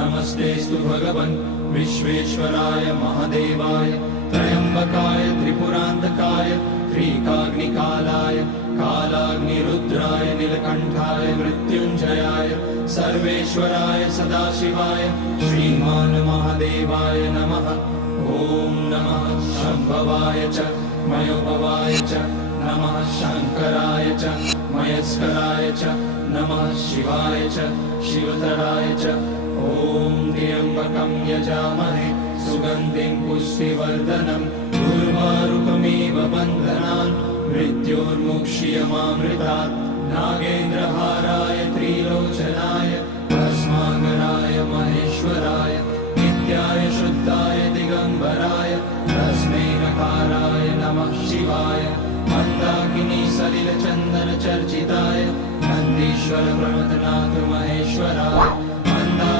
नमस्तेऽस्तु भगवन् विश्वेश्वराय महादेवाय त्र्यम्बकाय त्रिपुरान्तकाय त्रिकाग्निकालाय कालाग्निरुद्राय नीलकण्ठाय मृत्युञ्जयाय सर्वेश्वराय सदाशिवाय श्रीमान् महादेवाय नमः। ॐ नमः शम्भवाय च मयोभवाय च नमः शङ्कराय च मयस्कराय च नमः शिवाय च शिवतराय च। ॐ त्र्यम्बकं यजामहे सुगन्धिं पुष्टिवर्धनम् उर्वारुकमिव बन्धनान् मृत्योर्मुक्षीयमामृतात्। नागेन्द्रहाराय त्रिलोचनाय